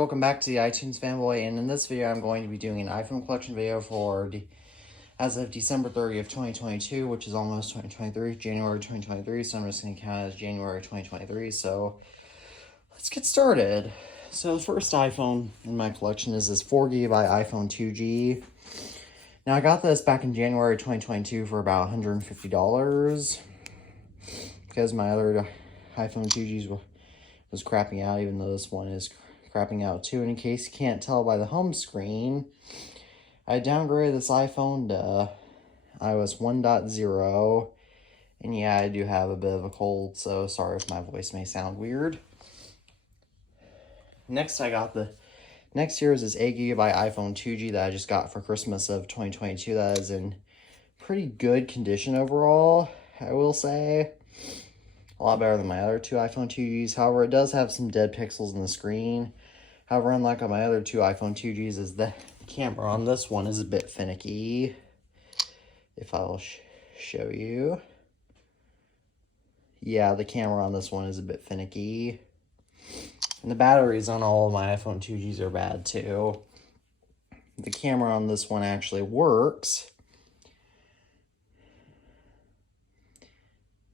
Welcome back to the iTunes Fanboy, and in this video I'm going to be doing an iPhone collection video for as of December 30th, 2022, which is almost 2023, January 2023, so I'm just going to count it as January 2023, so let's get started. So the first iPhone in my collection is this 4GB iPhone 2G. Now I got this back in January 2022 for about $150, because my other iPhone 2Gs was crapping out, even though this one is crapping out too. And in case you can't tell by the home screen, I downgraded this iPhone to iOS 1.0. And yeah, I do have a bit of a cold, so sorry if my voice may sound weird. Next year is this 8GB iPhone 2G that I just got for Christmas of 2022. That is in pretty good condition overall, I will say. A lot better than my other two iPhone 2Gs. However, it does have some dead pixels in the screen. However, unlike on my other two iPhone 2Gs, is the camera on this one is a bit finicky. If I'll show you. Yeah, the camera on this one is a bit finicky. And the batteries on all of my iPhone 2Gs are bad too. The camera on this one actually works.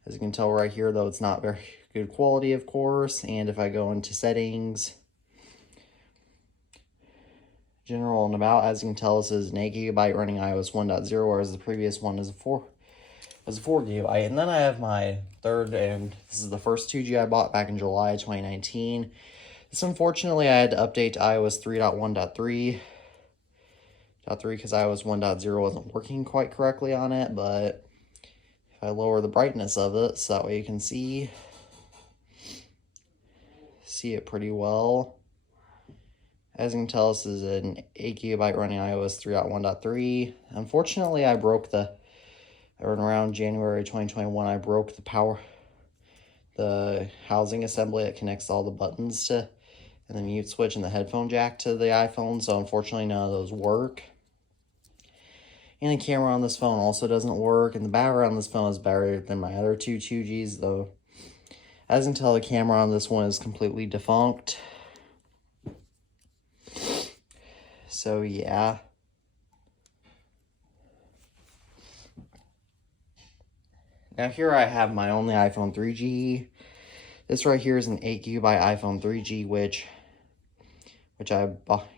As you can tell right here, though, it's not very good quality, of course. And if I go into settings, general and about, as you can tell, this is an 8GB running iOS 1.0, whereas the previous one is a 4GB. And then I have my third, and this is the first 2G I bought back in July 2019. This, unfortunately, I had to update to iOS 3.1.3 because iOS 1.0 wasn't working quite correctly on it, but if I lower the brightness of it so that way you can see it pretty well. As you can tell, this is an 8GB running iOS 3.1.3. Unfortunately, around January 2021, I broke the housing assembly that connects all the buttons to, and the mute switch and the headphone jack to the iPhone, so unfortunately none of those work. And the camera on this phone also doesn't work, and the battery on this phone is better than my other two 2Gs, though. As you can tell, the camera on this one is completely defunct. So, yeah. Now, here I have my only iPhone 3G. This right here is an 8GB iPhone 3G, which I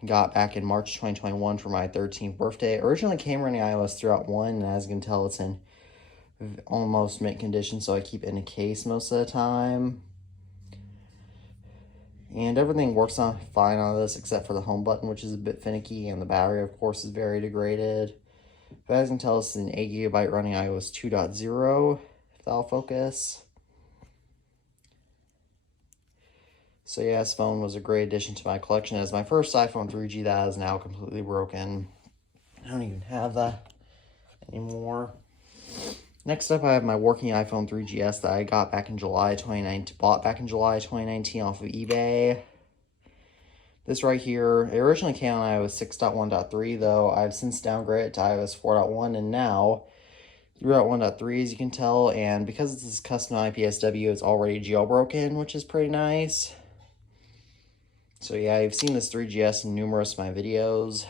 got back in March 2021 for my 13th birthday. It originally came running iOS 3.1, and as you can tell, it's in almost mint condition, so I keep it in a case most of the time. And everything works on fine on this except for the home button, which is a bit finicky, and the battery, of course, is very degraded. But as you can tell, this is an 8GB running iOS 2.0, if that'll focus. So yeah, this phone was a great addition to my collection as my first iPhone 3G that is now completely broken. I don't even have that anymore. Next up, I have my working iPhone 3GS that I got back in July 2019, bought back in July 2019 off of eBay. This right here, it originally came on iOS 6.1.3, though I've since downgraded it to iOS 4.1, and now 3.1.3, as you can tell, and because this is custom IPSW, it's already jailbroken, which is pretty nice. So yeah, you've seen this 3GS in numerous of my videos.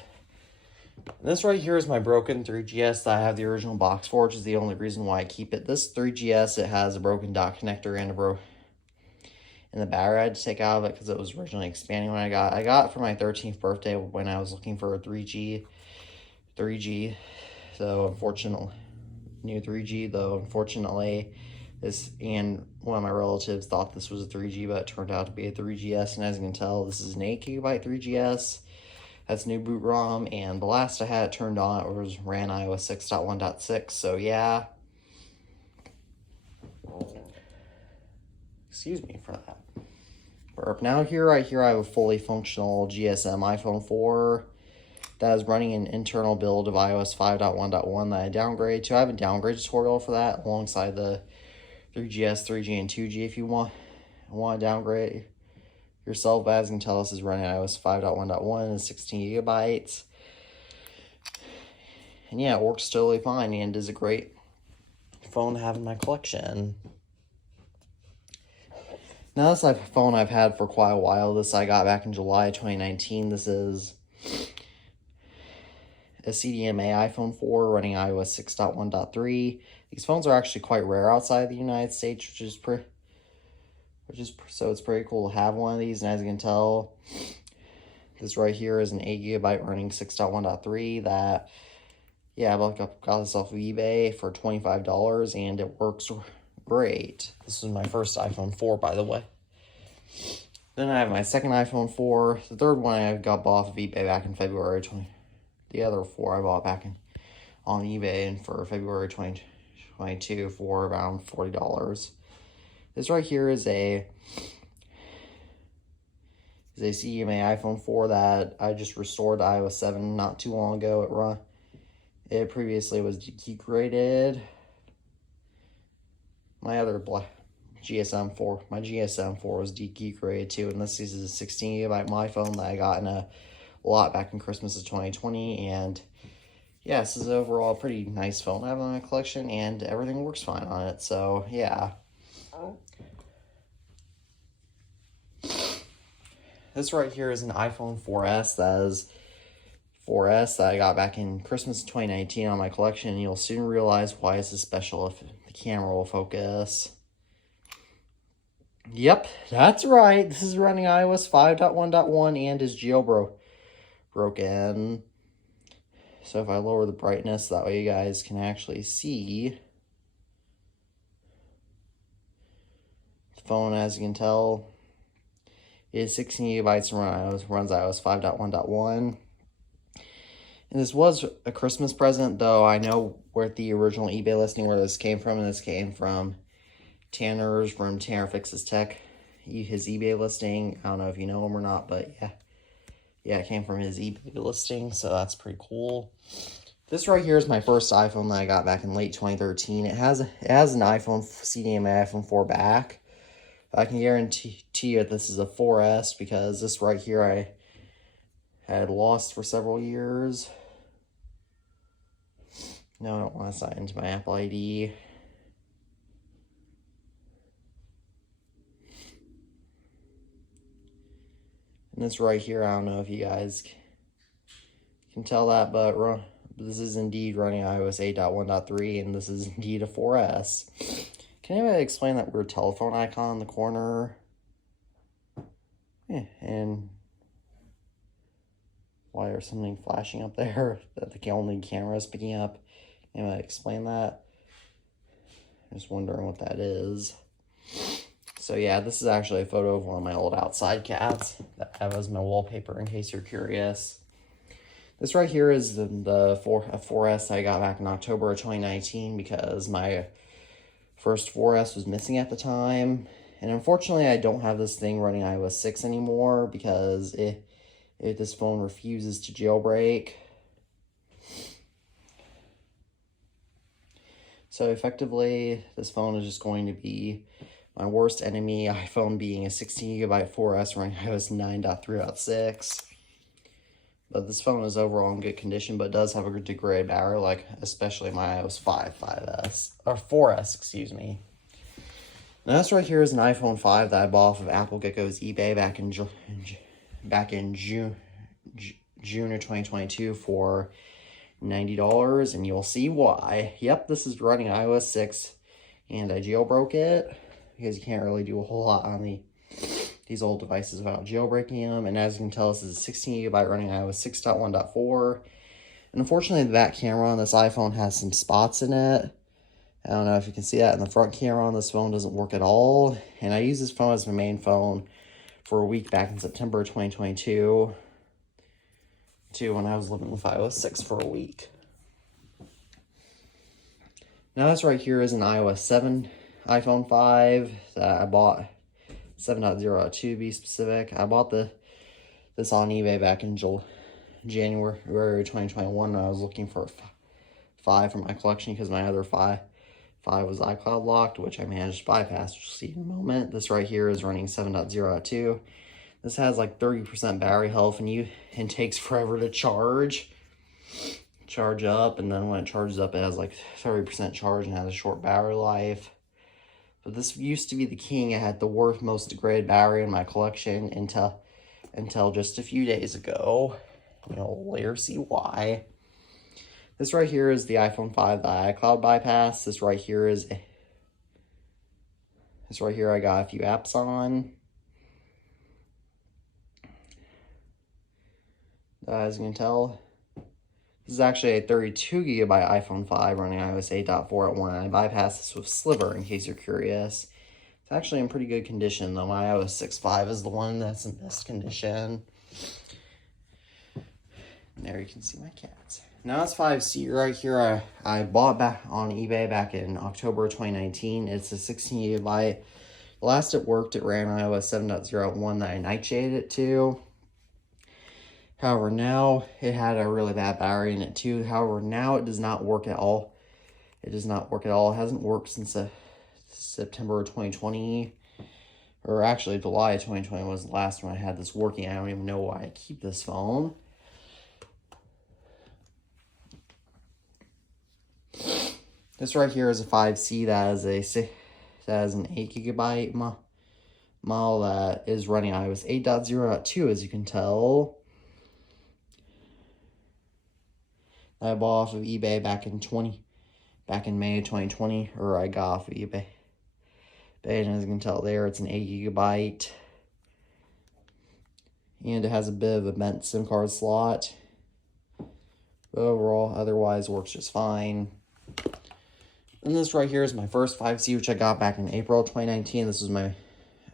This right here is my broken 3GS that I have the original box for, which is the only reason why I keep it. This 3GS, it has a broken dock connector and the battery I had to take out of it because it was originally expanding when I got it for my 13th birthday when I was looking for a 3G. So unfortunately, new 3G, though unfortunately, and one of my relatives thought this was a 3G, but it turned out to be a 3GS, and as you can tell, this is an 8GB 3GS. That's new boot ROM, and the last I had it turned on, it ran iOS 6.1.6, so yeah. Excuse me for that. Burp. Now right here I have a fully functional GSM iPhone 4 that is running an internal build of iOS 5.1.1 that I downgraded to. I have a downgrade tutorial for that alongside the 3GS, 3G, and 2G if you want to downgrade yourself. But as you can tell, this is running iOS 5.1.1 and 16GB. And yeah, it works totally fine and is a great phone to have in my collection. Now this is a phone I've had for quite a while. This I got back in July 2019. This is a CDMA iPhone 4 running iOS 6.1.3. These phones are actually quite rare outside the United States, so it's pretty cool to have one of these. And as you can tell, this right here is an 8GB running 6.1.3 that, yeah, I got this off of eBay for $25 and it works great. This is my first iPhone 4, by the way. Then I have my second iPhone 4. The third one I got bought off of eBay back in February 20. The other 4 I bought back on eBay and for February 2022 for around $40. This right here is a CDMA iPhone 4 that I just restored to iOS 7 not too long ago. It previously was degraded. My other GSM 4 was degraded too, and this is a 16GB my phone that I got in a lot back in Christmas of 2020, and yeah, this is overall a pretty nice phone I have in my collection, and everything works fine on it, so yeah. This right here is an iPhone 4S that I got back in Christmas 2019 on my collection, and you'll soon realize why this is special if the camera will focus. Yep, that's right. This is running iOS 5.1.1 and is jailbroken. So if I lower the brightness, that way you guys can actually see the phone. As you can tell, it is 16GB and runs iOS 5.1.1. And this was a Christmas present, though I know where the original eBay listing where this came from, and this came from Tanner's from Tanner Fixes Tech, his eBay listing. I don't know if you know him or not, but yeah, it came from his eBay listing, so that's pretty cool. This right here is my first iPhone that I got back in late 2013. It has an iPhone CDMA iPhone 4 back. I can guarantee you that this is a 4S because this right here I had lost for several years. No, I don't want to sign into my Apple ID. And this right here, I don't know if you guys can tell that, but this is indeed running iOS 8.1.3, and this is indeed a 4S. Can anybody explain that weird telephone icon in the corner? Yeah, and why there's something flashing up there that the only camera is picking up? Can anybody explain that? I'm just wondering what that is. So yeah, this is actually a photo of one of my old outside cats that I have as my wallpaper in case you're curious. This right here is the 4S I got back in October of 2019 because my first 4S was missing at the time. And unfortunately, I don't have this thing running iOS 6 anymore because this phone refuses to jailbreak. So effectively, this phone is just going to be my worst enemy, iPhone being a 16GB 4S running iOS 9.3.6. But this phone is overall in good condition, but does have a degraded battery, like especially my iOS 5S, or 4S, excuse me. Now this right here is an iPhone 5 that I bought off of Apple Gecko's eBay back in June of 2022 for $90, and you'll see why. Yep, this is running iOS 6, and I jailbroke it because you can't really do a whole lot on these old devices without jailbreaking them. And as you can tell, this is a 16GB running iOS 6.1.4. And unfortunately, the back camera on this iPhone has some spots in it. I don't know if you can see that. And the front camera on this phone doesn't work at all. And I used this phone as my main phone for a week back in September 2022 when I was living with iOS 6 for a week. Now this right here is an iOS 7 iPhone 5 that I bought, 7.0.2 to be specific. I bought this on eBay back in January 2021 when I was looking for a 5 for my collection because my other 5 was iCloud locked, which I managed to bypass, which you'll see in a moment. This right here is running 7.0.2. This has like 30% battery health and takes forever to charge up, and then when it charges up, it has like 30% charge and has a short battery life. But this used to be the king. It had the worst, most degraded battery in my collection until just a few days ago. You'll later see why. This right here is the iPhone 5, the iCloud bypass. This right here I got a few apps on. As you can tell, this is actually a 32 gigabyte iPhone 5 running iOS 8.4 at 1. I bypassed this with Sliver in case you're curious. It's actually in pretty good condition though. My iOS 6.5 is the one that's in best condition. And there you can see my cats. Now this 5C right here, I bought back on eBay back in October 2019. It's a 16 gigabyte. The last it worked, it ran iOS 7.0.1 that I nightshaded it to. However, now it had a really bad battery in it too. However, now it does not work at all. It does not work at all. It hasn't worked since September 2020. Or actually, July 2020 was the last one I had this working. I don't even know why I keep this phone. This right here is a 5C that is an 8 gigabyte model that is running iOS 8.0.2, as you can tell. I bought off of eBay back in May of 2020, or I got off of eBay. And as you can tell there, it's an 8 gigabyte. And it has a bit of a bent SIM card slot. But overall, otherwise works just fine. And this right here is my first 5C, which I got back in April 2019. This was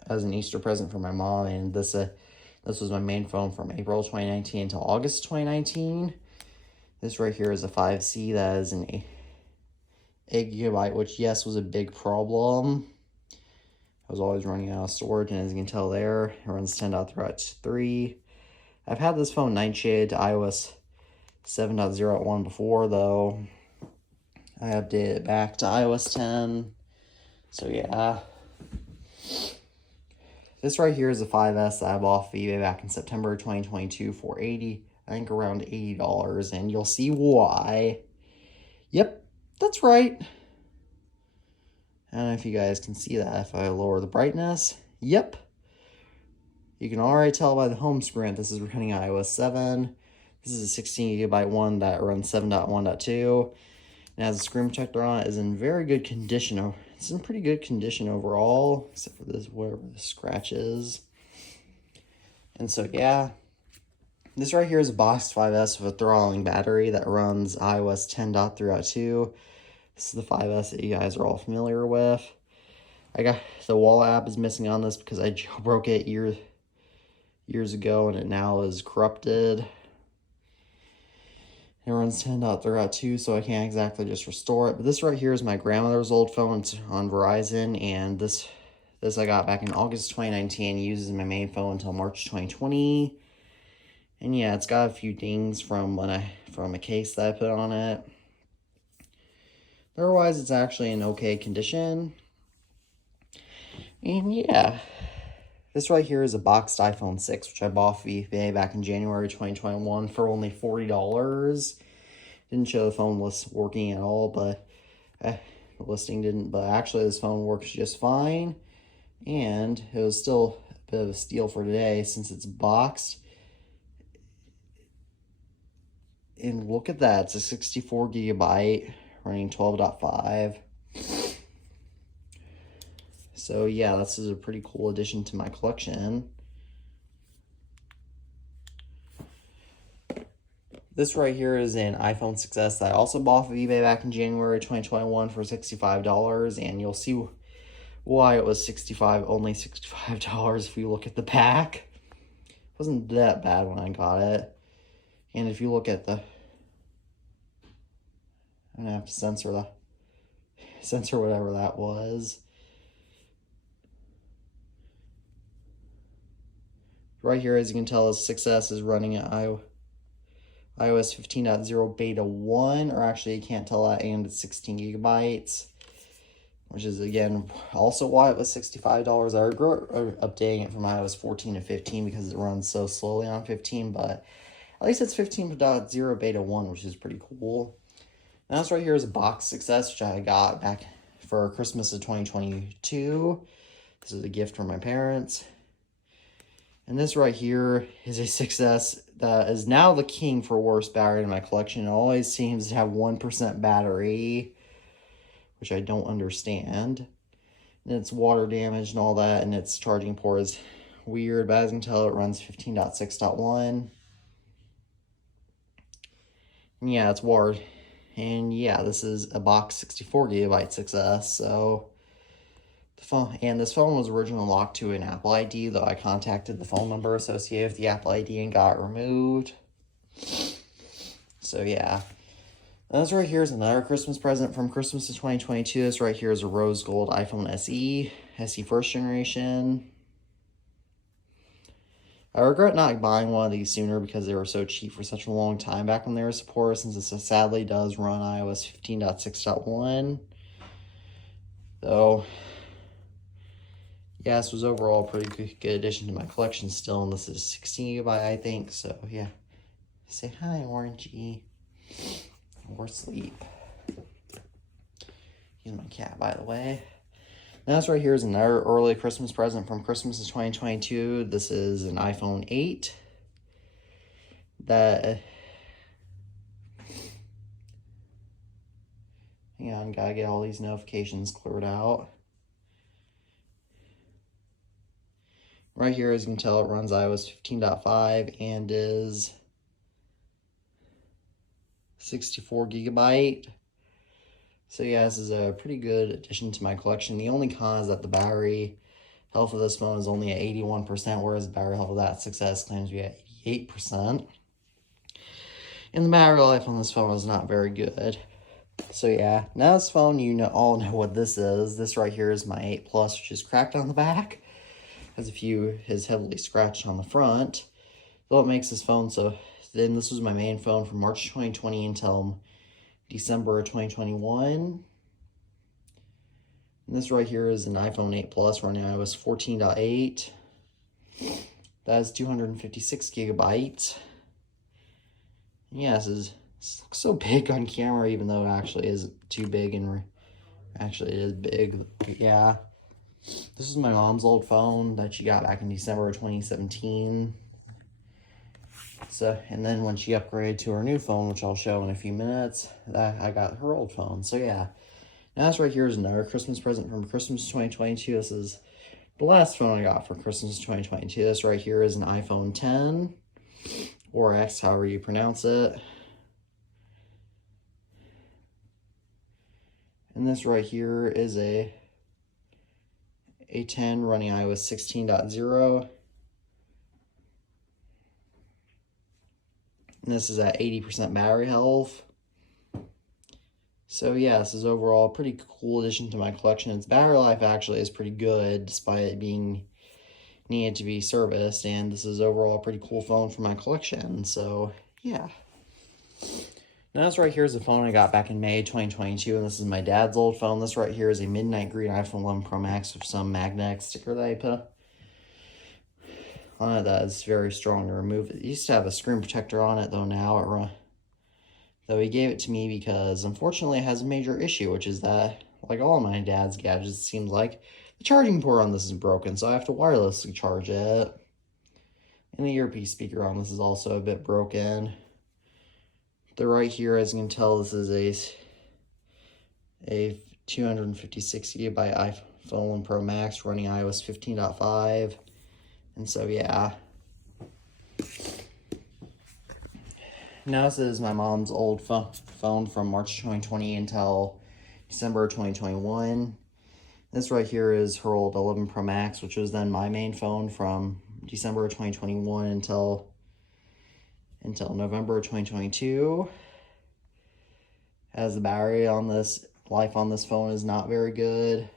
as an Easter present for my mom, and this was my main phone from April 2019 until August 2019. This right here is a 5C that is an 8 gigabyte, which yes was a big problem. I was always running out of storage, and as you can tell there, it runs 10.3. I've had this phone nightshaded to iOS 7.0.1 before, though. I updated it back to iOS 10. So yeah. This right here is a 5S that I bought off eBay back in September 2022 for I think around $80, and you'll see why. Yep, that's right. I don't know if you guys can see that if I lower the brightness. Yep. You can already tell by the home screen this is running iOS 7. This is a 16 gigabyte one that runs 7.1.2. And has a screen protector on it. Is in very good condition. It's in pretty good condition overall, except for this, whatever the scratch is. And so yeah. This right here is a boxed 5S with a throttling battery that runs iOS 10.3.2. This is the 5S that you guys are all familiar with. I got the wallet app is missing on this because I jailbroke it years ago and it now is corrupted. It runs 10.3.2, so I can't exactly just restore it. But this right here is my grandmother's old phone. It's on Verizon, and this I got back in August 2019. It uses my main phone until March 2020. And yeah, it's got a few dings from a case that I put on it. Otherwise, it's actually in okay condition. And yeah, this right here is a boxed iPhone 6, which I bought off eBay back in January 2021 for only $40. Didn't show the phone was working at all, but the listing didn't. But actually, this phone works just fine. And it was still a bit of a steal for today since it's boxed. And look at that, it's a 64 gigabyte running 12.5. So yeah, this is a pretty cool addition to my collection. This right here is an iPhone 6S that I also bought off of eBay back in January 2021 for $65, and you'll see why it was only $65 if you look at the back. It wasn't that bad when I got it. And if you look at I'm gonna have to censor whatever that was. Right here, as you can tell, this 6S is running at iOS 15.0 beta 1, or actually you can't tell that, and it's 16 gigabytes, which is again also why it was $65. I regret updating it from iOS 14 to 15 because it runs so slowly on 15, but at least it's 15.0 beta 1, which is pretty cool. Now this right here is a box 6S, which I got back for Christmas of 2022. This is a gift from my parents. And this right here is a 6S that is now the king for worst battery in my collection. It always seems to have 1% battery, which I don't understand. And it's water damaged and all that, and its charging port is weird, but as you can tell, it runs 15.6.1. And yeah, it's water. And yeah, this is a box 64 gigabyte 6S, so the phone, and this phone was originally locked to an Apple ID, though I contacted the phone number associated with the Apple ID and got it removed. So yeah. And this right here is another Christmas present from Christmas of 2022. This right here is a rose gold iPhone SE first generation. I regret not buying one of these sooner because they were so cheap for such a long time back when they were supported, since this sadly does run iOS 15.6.1. So, yeah, this was overall a pretty good addition to my collection still, and this is 16 gigabyte, I think. So, yeah. Say hi, Orangey. Or sleep. He's my cat, by the way. Now, this right here is another early Christmas present from Christmas of 2022. This is an iPhone 8. Hang on, gotta get all these notifications cleared out. Right here, as you can tell, it runs iOS 15.5 and is 64 gigabyte. So yeah, this is a pretty good addition to my collection. The only con is that the battery health of this phone is only at 81%, whereas the battery health of that 6S claims to be at 88%. And the battery life on this phone is not very good. So yeah, now this phone, all know what this is. This right here is my 8 Plus, which is cracked on the back. Is heavily scratched on the front. So what makes this phone so... Then this was my main phone from March 2020 until December 2021. And this right here is an iPhone 8 Plus running iOS 14.8. That is 256 gigabytes. And yeah, this looks so big on camera, even though it actually isn't too big, and actually it is big. But yeah, this is my mom's old phone that she got back in December of 2017. So, and then when she upgraded to her new phone, which I'll show in a few minutes, I got her old phone. So yeah, now this right here is another Christmas present from Christmas 2022. This is the last phone I got for Christmas 2022. This right here is an iPhone 10, or X, however you pronounce it. And this right here is a 10 running iOS 16.0. And this is at 80% battery health. So yeah, this is overall a pretty cool addition to my collection. Its battery life actually is pretty good, despite it being needed to be serviced. And this is overall a pretty cool phone for my collection. So yeah. Now this right here is a phone I got back in May 2022, and this is my dad's old phone. This right here is a midnight green iPhone 11 Pro Max with some magnetic sticker that I put on it that is very strong to remove. It used to have a screen protector on it, though now though he gave it to me because unfortunately it has a major issue, which is that, like all of my dad's gadgets, it seems like the charging port on this is broken, so I have to wirelessly charge it. And the earpiece speaker on this is also a bit broken. The right here, as you can tell, this is a 256 gigabyte iPhone 11 Pro Max running iOS 15.5. And so, yeah. Now this is my mom's old phone from March 2020 until December 2021. This right here is her old 11 Pro Max, which was then my main phone from December 2021 until November 2022. As the battery on this, life on this phone is not very good.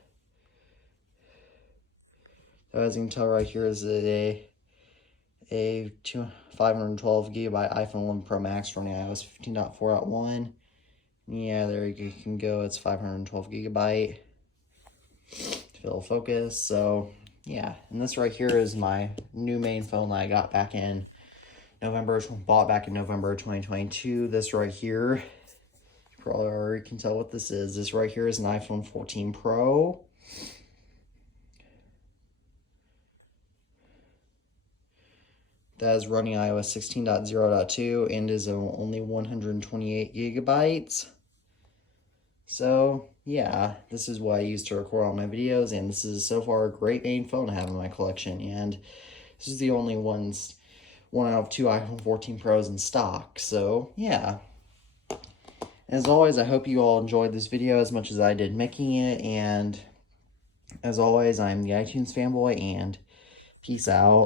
So as you can tell right here is a 512 gigabyte iPhone 11 Pro Max running iOS 15.4.1. Yeah, there you can go. It's 512 gigabyte to fill focus. So yeah, and this right here is my new main phone that I got back in bought back in November 2022. This right here, probably already can tell what this is. This right here is an iPhone 14 Pro. That is running iOS 16.0.2 and is only 128 gigabytes. So, yeah, this is what I use to record all my videos, and this is so far a great main phone to have in my collection, and this is the only one out of 2 iPhone 14 Pros in stock, so, yeah. As always, I hope you all enjoyed this video as much as I did making it, and as always, I'm the iTunes fanboy, and peace out.